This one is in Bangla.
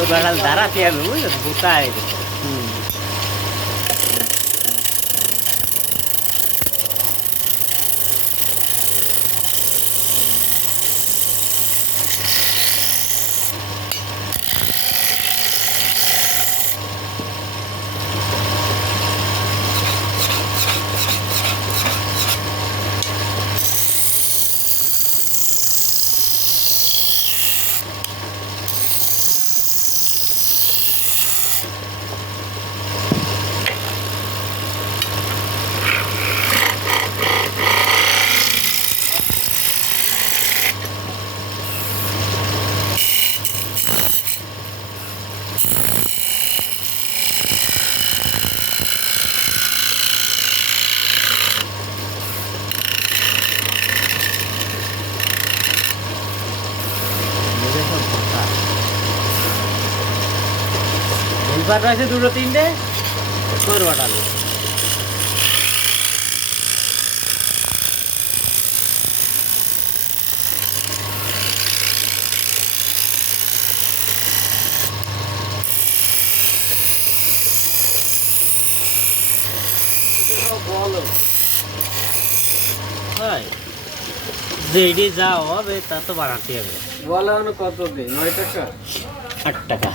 કોઈ દાડા ધારા ત્યાં એવું બોતા হেল্পার রয়েছে দুটো তিনটে বলো হয়। যেটি যা হবে তা তো বাড়াতে হবে। বলো কত দিন? নয় টাকা? আট টাকা।